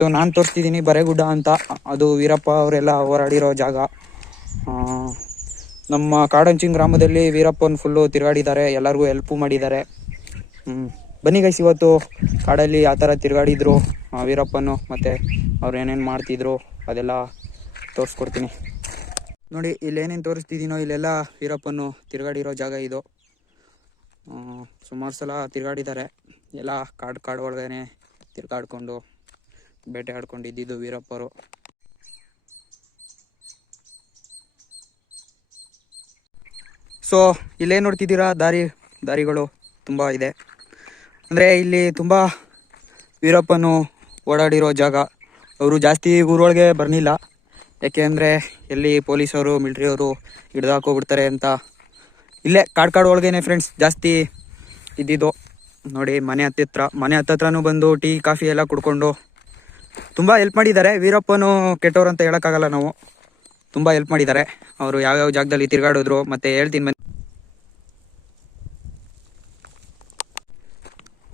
ನಾನು ತೋರಿಸ್ತಿದ್ದೀನಿ ಬರೇಗುಡ್ಡ ಅಂತ. ಅದು ವೀರಪ್ಪ ಅವರೆಲ್ಲ ಹೋರಾಡಿರೋ ಜಾಗ. ನಮ್ಮ ಕಾಡಂಚಿನ ಗ್ರಾಮದಲ್ಲಿ ವೀರಪ್ಪನ ಫುಲ್ಲು ತಿರುಗಾಡಿದ್ದಾರೆ, ಎಲ್ಲರಿಗೂ ಹೆಲ್ಪು ಮಾಡಿದ್ದಾರೆ. ಬನ್ನಿ ಗೈಸ್, ಇವತ್ತು ಕಾಡಲ್ಲಿ ಯಾವ ಥರ ತಿರುಗಾಡಿದ್ರು ವೀರಪ್ಪನು, ಮತ್ತು ಅವ್ರು ಏನೇನು ಮಾಡ್ತಿದ್ರು ಅದೆಲ್ಲ ತೋರಿಸ್ಕೊಡ್ತೀನಿ ನೋಡಿ. ಇಲ್ಲೇನೇನು ತೋರಿಸ್ತಿದ್ದೀನೋ ಇಲ್ಲೆಲ್ಲ ವೀರಪ್ಪನು ತಿರುಗಾಡಿರೋ ಜಾಗ ಇದು. ಸುಮಾರು ಸಲ ತಿರುಗಾಡಿದ್ದಾರೆ, ಎಲ್ಲ ಕಾಡು ಒಳಗನೆ ತಿರುಗಾಡ್ಕೊಂಡು ಬೇಟೆ ಆಡ್ಕೊಂಡು ಇದ್ದಿದ್ದು ವೀರಪ್ಪರು. ಸೊ ಇಲ್ಲೇ ನೋಡ್ತಿದ್ದೀರಾ ದಾರಿಗಳು ತುಂಬ ಇದೆ. ಅಂದರೆ ಇಲ್ಲಿ ತುಂಬ ವೀರಪ್ಪನು ಓಡಾಡಿರೋ ಜಾಗ. ಅವರು ಜಾಸ್ತಿ ಊರೊಳಗೆ ಬರಲಿಲ್ಲ, ಯಾಕೆ ಅಂದರೆ ಎಲ್ಲಿ ಪೊಲೀಸವರು ಮಿಲ್ಟ್ರಿಯವರು ಹಿಡ್ದಾಕೋಗ್ಬಿಡ್ತಾರೆ ಅಂತ ಇಲ್ಲೇ ಕಾಡು ಒಳಗೇನೆ ಫ್ರೆಂಡ್ಸ್ ಜಾಸ್ತಿ ಇದ್ದಿದ್ದು. ನೋಡಿ ಮನೆ ಹತ್ತತ್ರನೂ ಬಂದು ಟೀ ಕಾಫಿ ಎಲ್ಲ ಕುಡ್ಕೊಂಡು ತುಂಬ ಹೆಲ್ಪ್ ಮಾಡಿದ್ದಾರೆ. ವೀರಪ್ಪನು ಕೆಟ್ಟವ್ರು ಅಂತ ಹೇಳೋಕ್ಕಾಗಲ್ಲ ನಾವು, ತುಂಬ ಹೆಲ್ಪ್ ಮಾಡಿದ್ದಾರೆ. ಅವರು ಯಾವ್ಯಾವ ಜಾಗದಲ್ಲಿ ತಿರುಗಾಡಿದ್ರು ಮತ್ತು ಹೇಳ್ತೀನಿ.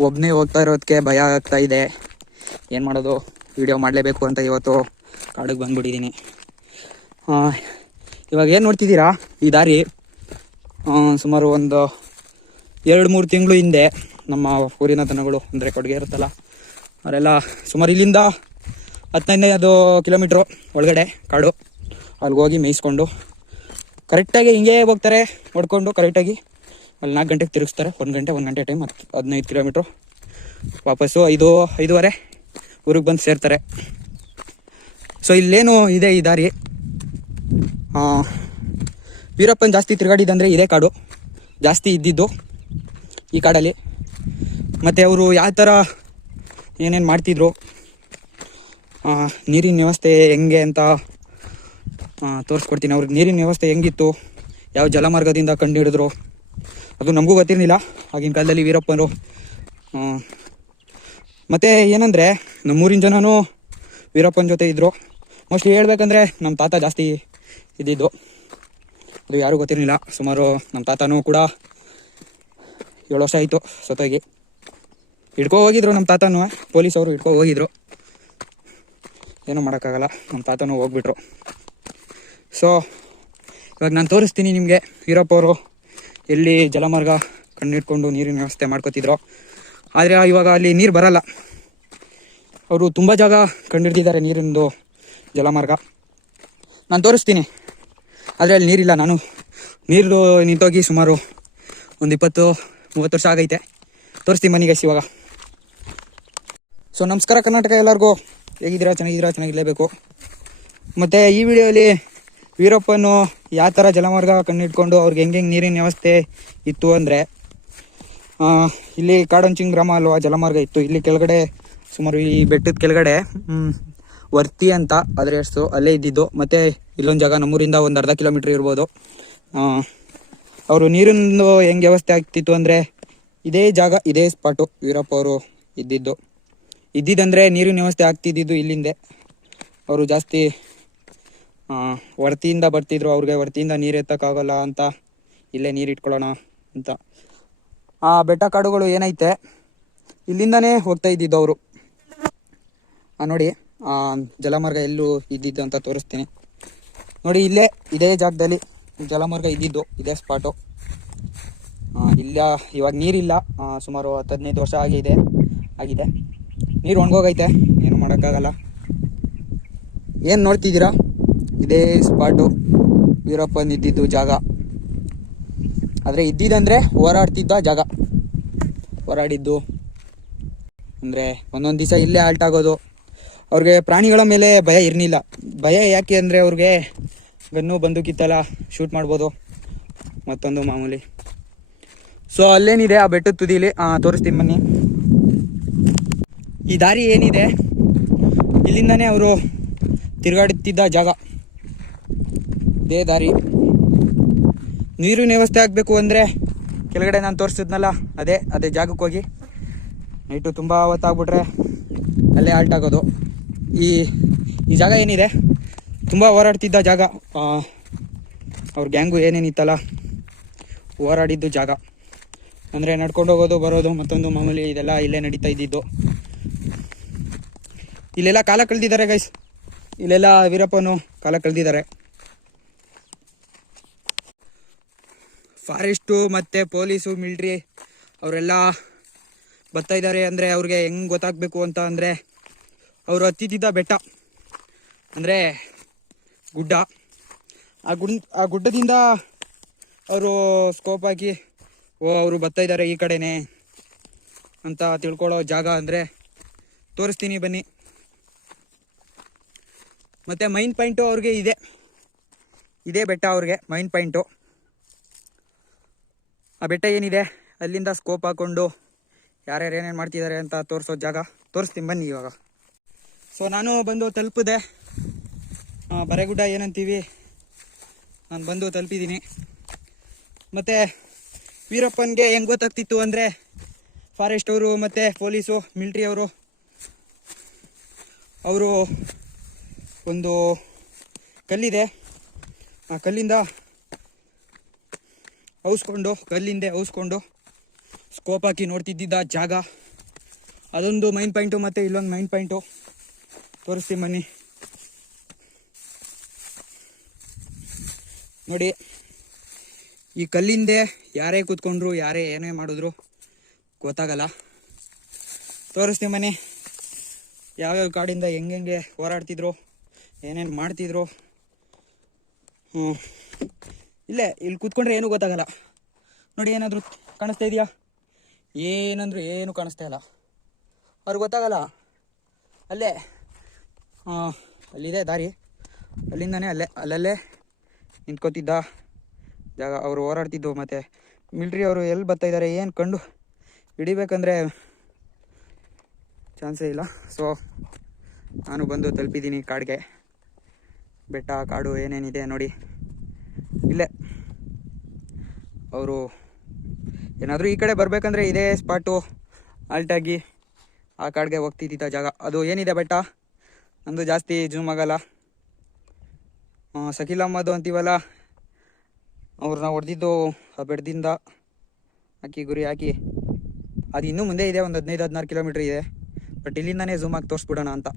ಒಬ್ಬನೇ ಹೋಗ್ತಾ ಇರೋದಕ್ಕೆ ಭಯ ಆಗ್ತಾ ಇದೆ, ಏನು ಮಾಡೋದು, ವಿಡಿಯೋ ಮಾಡಲೇಬೇಕು ಅಂತ ಇವತ್ತು ಕಾಡಿಗೆ ಬಂದುಬಿಟ್ಟಿದ್ದೀನಿ. ಇವಾಗ ಏನು ನೋಡ್ತಿದ್ದೀರಾ, ಈ ದಾರಿ ಸುಮಾರು ಒಂದು 2-3 ತಿಂಗಳು ಹಿಂದೆ ನಮ್ಮ ಊರಿನ ದನಗಳು ಅಂದರೆ ಕೊಡುಗೆ ಇರುತ್ತಲ್ಲ, ಅವರೆಲ್ಲ ಸುಮಾರು ಇಲ್ಲಿಂದ 15 ಕಿಲೋಮೀಟ್ರು ಒಳಗಡೆ ಕಾಡು, ಅಲ್ಲಿಗೆ ಹೋಗಿ ಮೇಯಿಸ್ಕೊಂಡು ಕರೆಕ್ಟಾಗಿ ಹಿಂಗೆ ಹೋಗ್ತಾರೆ ಹೊಡ್ಕೊಂಡು. ಕರೆಕ್ಟಾಗಿ ಅಲ್ಲಿ 4 ಗಂಟೆಗೆ ತಿರುಗಿಸ್ತಾರೆ. 1 ಗಂಟೆ ಟೈಮ್ 15 ಕಿಲೋಮೀಟ್ರು ವಾಪಸ್ಸು 5:30 ಊರಿಗೆ ಬಂದು ಸೇರ್ತಾರೆ. ಸೊ ಇಲ್ಲೇನು ಇದೆ ಈ ದಾರಿ. ವೀರಪ್ಪನ್ ಜಾಸ್ತಿ ತಿರುಗಾಡಿದಂದರೆ ಇದೇ ಕಾಡು, ಜಾಸ್ತಿ ಇದ್ದಿದ್ದು ಈ ಕಾಡಲ್ಲಿ. ಮತ್ತು ಅವರು ಯಾವ ಥರ ಏನೇನು ಮಾಡ್ತಿದ್ರು, ನೀರಿನ ವ್ಯವಸ್ಥೆ ಹೆಂಗೆ ಅಂತ ತೋರಿಸ್ಕೊಡ್ತೀನಿ. ಅವ್ರಿಗೆ ನೀರಿನ ವ್ಯವಸ್ಥೆ ಹೆಂಗಿತ್ತು, ಯಾವ ಜಲಮಾರ್ಗದಿಂದ ಕಂಡು ಹಿಡಿದ್ರು ಅದು ನಮಗೂ ಗೊತ್ತಿರಲಿಲ್ಲ ಆಗಿನ ಕಾಲದಲ್ಲಿ ವೀರಪ್ಪನರು. ಮತ್ತು ಏನಂದರೆ ನಮ್ಮೂರಿನ ಜನನೂ ವೀರಪ್ಪನ ಜೊತೆ ಇದ್ದರು. ಮೋಸ್ಟ್ಲಿ ಹೇಳ್ಬೇಕಂದ್ರೆ ನಮ್ಮ ತಾತ ಜಾಸ್ತಿ ಇದ್ದಿದ್ದು, ಅದು ಯಾರೂ ಗೊತ್ತಿರಲಿಲ್ಲ. ಸುಮಾರು ನಮ್ಮ ತಾತನೂ ಕೂಡ 7 ವರ್ಷ ಆಯಿತು ಸತ್ತೋಗಿ. ಹೋಗಿದ್ರು ನಮ್ಮ ತಾತನೂ, ಪೊಲೀಸವರು ಹೋಗಿದ್ರು. ಏನೂ ಮಾಡೋಕ್ಕಾಗಲ್ಲ, ನಮ್ಮ ತಾತನೂ ಹೋಗ್ಬಿಟ್ರು. ಸೊ ಇವಾಗ ನಾನು ತೋರಿಸ್ತೀನಿ ನಿಮಗೆ ವೀರಪ್ಪ ಅವರು ಎಲ್ಲಿ ಜಲಮಾರ್ಗ ಕಂಡಿಡ್ಕೊಂಡು ನೀರಿನ ವ್ಯವಸ್ಥೆ ಮಾಡ್ಕೋತಿದ್ರು. ಆದರೆ ಇವಾಗ ಅಲ್ಲಿ ನೀರು ಬರಲ್ಲ. ಅವರು ತುಂಬ ಜಾಗ ಕಂಡಿಡ್ದಿದ್ದಾರೆ ನೀರಿಂದು ಜಲಮಾರ್ಗ. ನಾನು ತೋರಿಸ್ತೀನಿ, ಆದರೆ ಅಲ್ಲಿ ನೀರಿಲ್ಲ. ನೀರು ನಿಂತೋಗಿ ಸುಮಾರು ಒಂದು 20-30 ವರ್ಷ ಆಗೈತೆ. ತೋರಿಸ್ತೀನಿ ಬನ್ನಿ ಗೈಸ್ ಇವಾಗ. ಸೊ ನಮಸ್ಕಾರ ಕರ್ನಾಟಕ, ಎಲ್ಲರಿಗೂ ಹೇಗಿದ್ದೀರಾ? ಚೆನ್ನಾಗಿರಲೇಬೇಕು. ಮತ್ತು ಈ ವಿಡಿಯೋಲಿ ವೀರಪ್ಪನು ಯಾವ ಥರ ಜಲಮಾರ್ಗ ಕಂಡಿಡ್ಕೊಂಡು ಅವ್ರಿಗೆ ಹೆಂಗೆ ನೀರಿನ ವ್ಯವಸ್ಥೆ ಇತ್ತು ಅಂದರೆ, ಇಲ್ಲಿ ಕಾಡಂಚಿನ ಗ್ರಾಮ ಅಲ್ವಾ, ಜಲಮಾರ್ಗ ಇತ್ತು. ಇಲ್ಲಿ ಕೆಳಗಡೆ ಸುಮಾರು ಈ ಬೆಟ್ಟದ ಕೆಳಗಡೆ ವರ್ತಿ ಅಂತ ಅದರ ಹೆಸರು, ಅಲ್ಲೇ ಇದ್ದಿದ್ದು. ಮತ್ತು ಇಲ್ಲೊಂದು ಜಾಗ ನಮ್ಮೂರಿಂದ ಒಂದು ಅರ್ಧ ಕಿಲೋಮೀಟ್ರ್ ಇರ್ಬೋದು. ಅವರು ನೀರಿಂದು ಹೆಂಗೆ ವ್ಯವಸ್ಥೆ ಆಗ್ತಿತ್ತು ಅಂದರೆ ಇದೇ ಜಾಗ, ಇದೇ ಸ್ಪಾಟು ವೀರಪ್ಪ ಅವರು ಇದ್ದಿದ್ದಂದರೆ ನೀರಿನ ವ್ಯವಸ್ಥೆ ಆಗ್ತಿದ್ದಿದ್ದು ಇಲ್ಲಿಂದೆ. ಅವರು ಜಾಸ್ತಿ ವರ್ತಿಯಿಂದ ಬರ್ತಿದ್ರು. ಅವ್ರಿಗೆ ವರ್ತಿಯಿಂದ ನೀರು ಎತ್ತಕ್ಕಾಗಲ್ಲ ಅಂತ ಇಲ್ಲೇ ನೀರು ಇಟ್ಕೊಳ್ಳೋಣ ಅಂತ ಆ ಬೆಟ್ಟ ಕಾಡುಗಳು ಏನೈತೆ ಇಲ್ಲಿಂದನೇ ಹೋಗ್ತಾ ಇದ್ದಿದ್ದು ಅವರು. ನೋಡಿ ಜಲಮಾರ್ಗ ಎಲ್ಲೂ ಇದ್ದಿದ್ದು ಅಂತ ತೋರಿಸ್ತೀನಿ ನೋಡಿ. ಇದೇ ಜಾಗದಲ್ಲಿ ಜಲಮಾರ್ಗ ಇದ್ದಿದ್ದು, ಇದೇ ಸ್ಪಾಟು. ಇಲ್ಲ ಇವಾಗ ನೀರಿಲ್ಲ, ಸುಮಾರು 10-15 ವರ್ಷ ಆಗಿದೆ. ನೀರು ಒಣಗೋಗೈತೆ, ಏನು ಮಾಡೋಕ್ಕಾಗಲ್ಲ. ಏನು ನೋಡ್ತಿದ್ದೀರಾ, ಇದೇ ಸ್ಪಾಟು ವೀರಪ್ಪನ್ ಇದ್ದಿದ್ದು ಜಾಗ. ಆದರೆ ಇದ್ದಿದ್ದಂದರೆ ಹೋರಾಡ್ತಿದ್ದ ಜಾಗ. ಹೋರಾಡಿದ್ದು ಅಂದರೆ ಒಂದೊಂದು ದಿವಸ ಇಲ್ಲೇ ಆಲ್ಟ್ ಆಗೋದು. ಅವ್ರಿಗೆ ಪ್ರಾಣಿಗಳ ಮೇಲೆ ಭಯ ಇರಲಿಲ್ಲ. ಭಯ ಯಾಕೆ ಅಂದರೆ ಅವ್ರಿಗೆ ಗನ್ನು ಬಂದೂಕಿತ್ತಲ್ಲ, ಶೂಟ್ ಮಾಡ್ಬೋದು, ಮತ್ತೊಂದು ಮಾಮೂಲಿ. ಸೊ ಅಲ್ಲೇನಿದೆ ಆ ಬೆಟ್ಟದ ತುದಿಲಿ ತೋರಿಸ್ತೀನಿ ಬನ್ನಿ. ಈ ದಾರಿ ಏನಿದೆ ಇಲ್ಲಿಂದನೇ ಅವರು ತಿರುಗಾಡುತ್ತಿದ್ದ ಜಾಗ, ಇದೇ ದಾರಿ. ನೀರಿನ ವ್ಯವಸ್ಥೆ ಆಗಬೇಕು ಅಂದರೆ ಕೆಳಗಡೆ ನಾನು ತೋರಿಸಿದ್ನಲ್ಲ ಅದೇ ಜಾಗಕ್ಕೆ ಹೋಗಿ ನೈಟು ತುಂಬ ಹೊತ್ತಾಗ್ಬಿಟ್ರೆ ಅಲ್ಲೇ ಆಲ್ಟ್ ಆಗೋದು. ಈ ಜಾಗ ಏನಿದೆ ತುಂಬ ಹೋರಾಡ್ತಿದ್ದ ಜಾಗ. ಅವ್ರ ಗ್ಯಾಂಗು ಏನೇನಿತ್ತಲ್ಲ ಹೋರಾಡಿದ್ದು ಜಾಗ. ಅಂದರೆ ನಡ್ಕೊಂಡು ಹೋಗೋದು ಬರೋದು ಮತ್ತೊಂದು ಮಾಮೂಲಿ ಇದೆಲ್ಲ ಇಲ್ಲೇ ನಡೀತಾ ಇದ್ದಿದ್ದು. ಇಲ್ಲೆಲ್ಲ ಕಾಲ ಕಳೆದಿದ್ದಾರೆ ಗೈಸ್. ಇಲ್ಲೆಲ್ಲ ವೀರಪ್ಪನು ಕಾಲ ಕಳೆದಿದ್ದಾರೆ. ಫಾರೆಸ್ಟು ಮತ್ತು ಪೊಲೀಸು ಮಿಲ್ಟ್ರಿ ಅವರೆಲ್ಲ ಬರ್ತಾ ಇದ್ದಾರೆ. ಅಂದರೆ ಅವ್ರಿಗೆ ಹೆಂಗೆ ಗೊತ್ತಾಗಬೇಕು ಅಂತ ಅಂದರೆ, ಅವರು ಹತ್ತಿದ್ದ ಬೆಟ್ಟ ಅಂದರೆ ಗುಡ್ಡ, ಆ ಗುಡ್ಡದಿಂದ ಅವರು ಸ್ಕೋಪ್ ಹಾಕಿ ಅವರು ಬರ್ತಾ ಇದ್ದಾರೆ ಈ ಕಡೆನೇ ಅಂತ ತಿಳ್ಕೊಳ್ಳೋ ಜಾಗ ಅಂದರೆ ತೋರಿಸ್ತೀನಿ ಬನ್ನಿ. ಮತ್ತು ಮೈನ್ ಪಾಯಿಂಟು ಅವ್ರಿಗೆ ಇದೇ ಬೆಟ್ಟ ಅವ್ರಿಗೆ ಮೈನ್ ಪಾಯಿಂಟು. ಆ ಬೆಟ್ಟ ಏನಿದೆ ಅಲ್ಲಿಂದ ಸ್ಕೋಪ್ ಹಾಕ್ಕೊಂಡು ಯಾರ್ಯಾರು ಏನೇನು ಮಾಡ್ತಿದ್ದಾರೆ ಅಂತ ತೋರಿಸೋ ಜಾಗ ತೋರಿಸ್ತೀನಿ ಬನ್ನಿ ಇವಾಗ. ಸೊ ನಾನು ಬಂದು ತಲುಪಿದೆ ಬರೆಗುಡ್ಡ ಏನಂತೀವಿ, ನಾನು ಬಂದು ತಲುಪಿದ್ದೀನಿ. ಮತ್ತು ವೀರಪ್ಪನಿಗೆ ಹೆಂಗೆ ಗೊತ್ತಾಗ್ತಿತ್ತು ಅಂದರೆ, ಫಾರೆಸ್ಟ್ ಅವರು ಮತ್ತು ಪೊಲೀಸು ಮಿಲ್ಟ್ರಿ ಅವರು ಒಂದು ಕಲ್ಲಿದೆ, ಆ ಕಲ್ಲಿಂದ ಕಲ್ಲಿಂದೆ ಔಸ್ಕೊಂಡು ಸ್ಕೋಪ್ ಹಾಕಿ ನೋಡ್ತಿದ್ದ ಜಾಗ ಅದೊಂದು ಮೈನ್ ಪಾಯಿಂಟು. ಮತ್ತು ಇಲ್ಲೊಂದು ಮೈನ್ ಪಾಯಿಂಟು ತೋರಿಸ್ತೀನಿ ಬನ್ನಿ. ನೋಡಿ, ಈ ಕಲ್ಲಿಂದೆ ಯಾರೇ ಕೂತ್ಕೊಂಡ್ರು ಯಾರೇ ಏನೇ ಮಾಡಿದ್ರು ಗೊತ್ತಾಗಲ್ಲ. ತೋರಿಸ್ತೀನಿ ಬನ್ನಿ ಯಾವ್ಯಾವ ಕಾಡಿಂದ ಹೆಂಗೆ ಹೋರಾಡ್ತಿದ್ರು, ಏನೇನು ಮಾಡ್ತಿದ್ರು. ಇಲ್ಲಿ ಕೂತ್ಕೊಂಡ್ರೆ ಏನೂ ಗೊತ್ತಾಗಲ್ಲ. ನೋಡಿ, ಏನಾದರೂ ಕಾಣಿಸ್ತಾ ಇದೆಯಾ? ಏನಂದ್ರು ಏನು ಕಾಣಿಸ್ತಾ ಇಲ್ಲ. ಅವ್ರಿಗೆ ಗೊತ್ತಾಗಲ್ಲ. ಅಲ್ಲಿದೆ ದಾರಿ, ಅಲ್ಲಿಂದನೇ ಅಲ್ಲಲ್ಲೇ ನಿಂತ್ಕೋತಿದ್ದ ಜಾಗ ಅವರು ಹೋರಾಡ್ತಿದ್ದು. ಮತ್ತು ಮಿಲ್ಟ್ರಿ ಅವರು ಎಲ್ಲಿ ಬರ್ತಾಯಿದ್ದಾರೆ ಏನು ಕಂಡು ಹಿಡಿಬೇಕಂದ್ರೆ ಚಾನ್ಸೇ ಇಲ್ಲ. ಸೊ ನಾನು ಬಂದು ತಲುಪಿದ್ದೀನಿ ಕಾಡಿಗೆ. ಬೆಟ್ಟ ಕಾಡು ಏನೇನಿದೆ ನೋಡಿ. ಇಲ್ಲೇ ಅವರು ಏನಾದರೂ ಈ ಕಡೆ ಬರಬೇಕಂದ್ರೆ ಇದೇ ಸ್ಪಾಟು ಆಲ್ಟಾಗಿ ಆ ಕಾಡಿಗೆ ಹೋಗ್ತಿದ್ದ ಜಾಗ. ಅದು ಏನಿದೆ ಬೆಟ್ಟ, ನಂದು ಜಾಸ್ತಿ ಜೂಮ್ ಆಗಲ್ಲ. ಶಕೀಲ್ ಅಹ್ಮದ್ ಅಂತೀವಲ್ಲ, ಅವ್ರನ್ನ ಹೊಡೆದಿದ್ದು ಆ ಬೆಟ್ಟದಿಂದ ಗುರಿ ಹಾಕಿ. ಅದು ಇನ್ನೂ ಮುಂದೆ ಇದೆ, ಒಂದು 15-16 ಕಿಲೋಮೀಟ್ರ್ ಇದೆ. ಬಟ್ ಇಲ್ಲಿಂದನೇ ಝೂಮ್ ಆಗಿ ತೋರಿಸ್ಬಿಡೋಣ ಅಂತ.